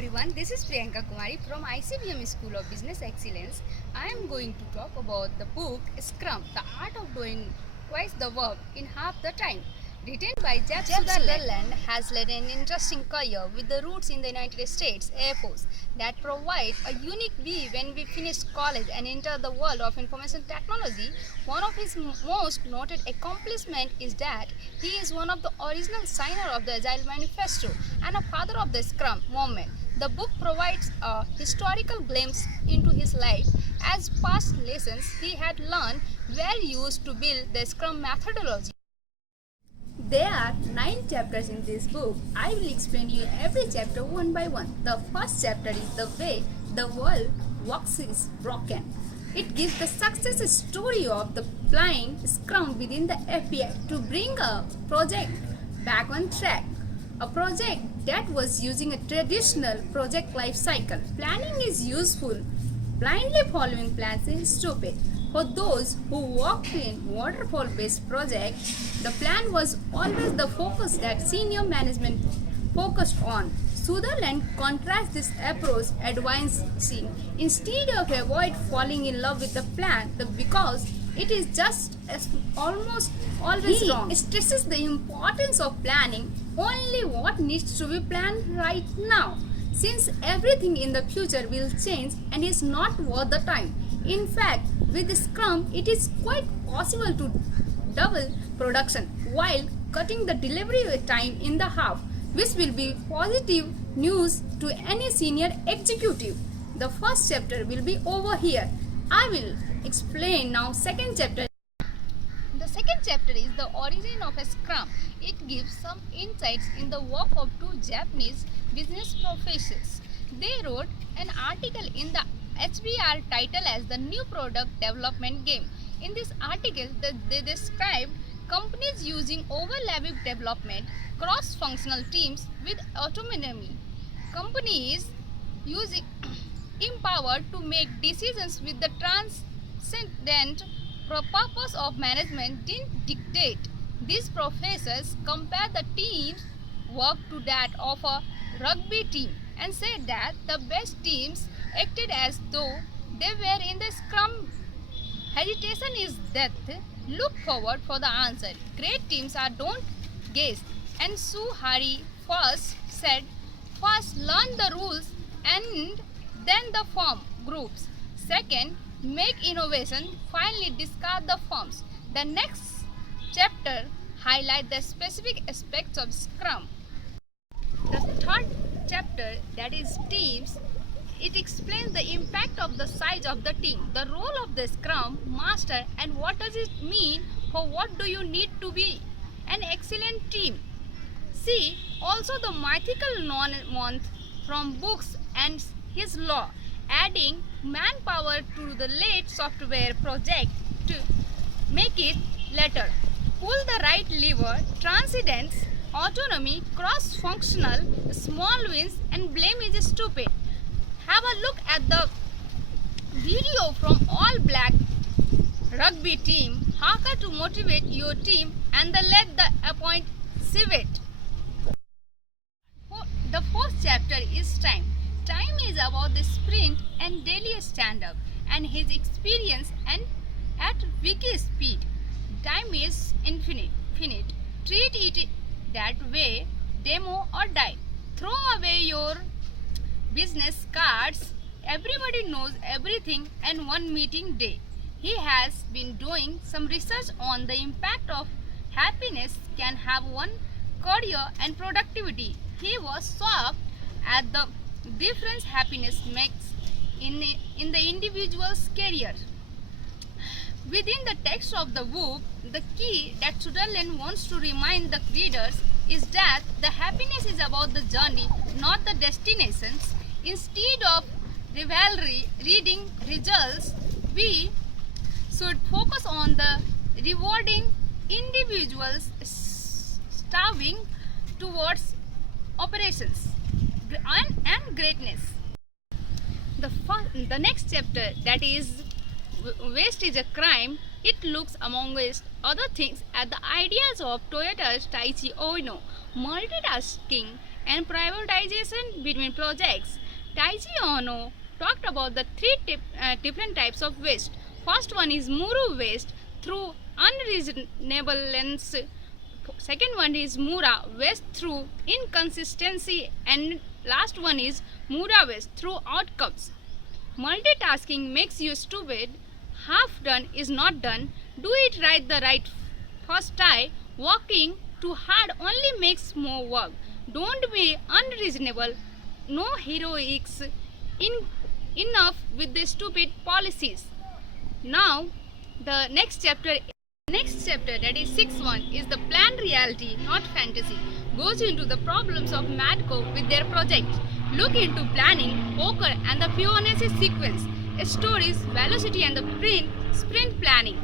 everyone, this is Priyanka Kumari from ICBM School of Business Excellence. I am going to talk about the book Scrum, The Art of Doing Twice the Work in Half the Time. Written by Jeff Sutherland has led an interesting career with the roots in the United States Air Force that provide a unique view when we finish college and enter the world of information technology. One of his most noted accomplishments is that he is one of the original signers of the Agile Manifesto and a father of the Scrum movement. The book provides a historical glimpse into his life as past lessons he had learned were used to build the Scrum methodology. There are 9 chapters in this book. I will explain you every chapter one by one. The first chapter is The Way the World Works is Broken. It gives the success story of the applying Scrum within the FBI to bring a project back on track. A project that was using a traditional project life cycle. Planning is useful. Blindly following plans is stupid. For those who worked in waterfall-based projects, the plan was always the focus that senior management focused on. Sutherland contrasts this approach, advising instead of avoid falling in love with the plan because it is just almost always wrong. He stresses the importance of planning only what needs to be planned right now, since everything in the future will change and is not worth the time. In fact, with Scrum, it is quite possible to double production while cutting the delivery time in the half, which will be positive news to any senior executive. The first chapter will be over here. I will explain now second chapter. The second chapter is the origin of a Scrum. It gives some insights in the work of two Japanese business professors. They wrote an article in the HBR titled as the New Product Development Game. In this article, they described companies using overlapping development, cross-functional teams with autonomy. Companies using empowered to make decisions with the transcendent purpose of management didn't dictate. These professors compared the team's work to that of a rugby team and said that the best teams acted as though they were in the Scrum. Hesitation is death. Look forward for the answer. Great teams don't guess. And Suhari first said, first learn the rules and then the form groups. Second, make innovation. Finally, discard the forms. The next chapter highlights the specific aspects of Scrum. The third chapter, that is teams, it explains the impact of the size of the team, the role of the Scrum Master, and what does it mean for what do you need to be an excellent team. See also the mythical month from books and his law, adding manpower to the late software project to make it later. Pull the right lever, transcendence, autonomy, cross-functional, small wins, and blame is stupid. Have a look at the video from All Black rugby team. Haka to motivate your team and then let the appoint civet. The fourth chapter is time. Time is about the sprint and daily stand-up and his experience and at wiki speed. Time is infinite. Treat it that way, demo or die. Throw away your business cards. Everybody knows everything and one meeting day. He has been doing some research on the impact of happiness can have one career and productivity. He was shocked at the difference happiness makes in the individual's career. Within the text of the book, the key that Sutherland wants to remind the readers is that the happiness is about the journey, not the destinations. Instead of rivalry reading results, we should focus on the rewarding individuals striving towards operations and greatness. The next chapter, that is Waste is a Crime, it looks amongst other things at the ideas of Toyota's Taiichi Ohno. Multitasking and prioritization between projects. Taiji Ono talked about the three different types of waste. First one is Muru waste through unreasonableness. Second one is Mura waste through inconsistency, and last one is Mura waste through outcomes. Multitasking makes you stupid. Half done is not done. Do it right the right first try. Working too hard only makes more work. Don't be unreasonable. No heroics. Enough with the stupid policies. Now, the next chapter, that is 6.1, is the planned reality, not fantasy. Goes into the problems of Madco with their project. Look into planning, poker, and the Fibonacci sequence. Stories, velocity, and the sprint planning.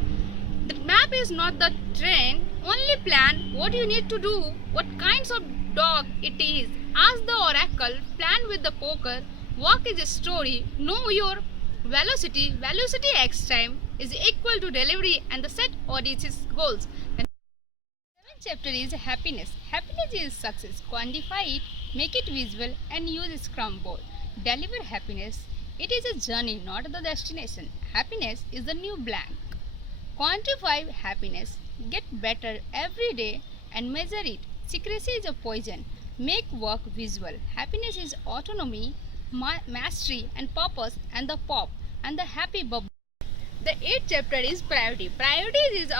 The map is not the train. Only plan what you need to do, what kinds of dog it is. Ask the oracle. Plan with the poker. Walk is a story. Know your velocity. Velocity x time is equal to delivery and the set audience's goals. The seventh chapter is happiness. Happiness is success. Quantify it, make it visual, and use a Scrum board. Deliver happiness. It is a journey, not the destination. Happiness is the new blank. Quantify happiness. Get better every day and measure it. Secrecy is a poison. Make work visual. Happiness is autonomy, mastery, and purpose, and the pop and the happy bubble. The eighth chapter is priority. Priorities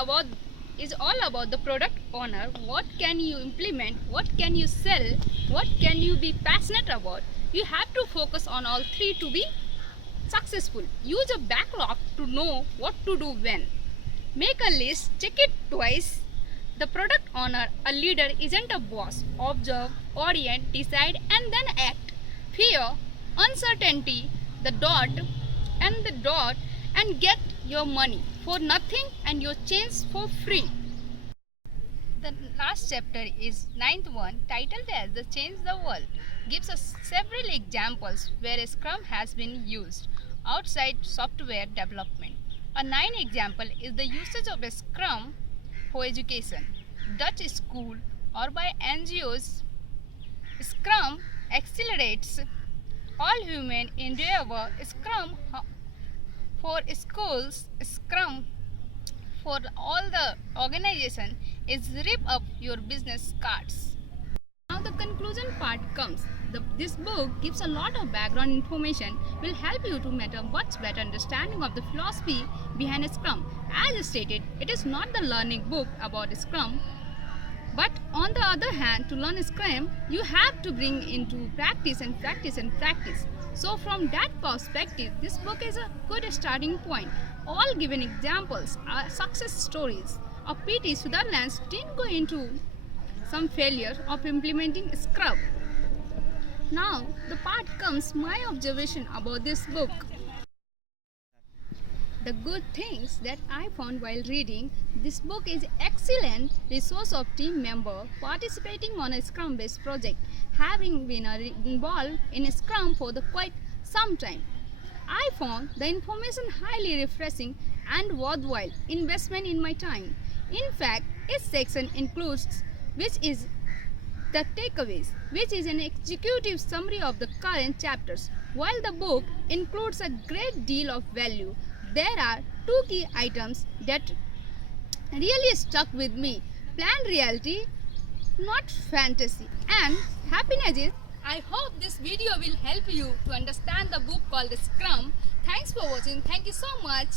is all about the product owner. What can you implement? What can you sell? What can you be passionate about? You have to focus on all three to be successful. Use a backlog to know what to do when. Make a list, check it twice. The product owner, a leader, isn't a boss. Observe, orient, decide, and then act. Fear, uncertainty, the dot, and get your money for nothing and your change for free. The last chapter is 9th one, titled as The Change the World. Gives us several examples where a Scrum has been used outside software development. A 9th example is the usage of a Scrum for education, Dutch school, or by NGOs. Scrum accelerates all human endeavor. Scrum for schools, Scrum for all the organization is rip up your business cards. Now the conclusion part comes. This book gives a lot of background information, will help you to make a much better understanding of the philosophy behind Scrum. As stated, it is not the learning book about Scrum, but on the other hand, to learn Scrum, you have to bring into practice and practice and practice. So from that perspective, this book is a good starting point. All given examples are success stories of P.T. Sutherland didn't go into some failure of implementing Scrum. Now, the part comes my observation about this book. The good things that I found while reading this book is excellent resource of team member participating on a Scrum-based project, having been involved in Scrum for quite some time. I found the information highly refreshing and worthwhile investment in my time. In fact, each section includes which is the takeaways, which is an executive summary of the current chapters. While the book includes a great deal of value, there are two key items that really stuck with me: planned reality, not fantasy, and happiness is. I hope this video will help you to understand the book called Scrum. Thanks for watching. Thank you so much.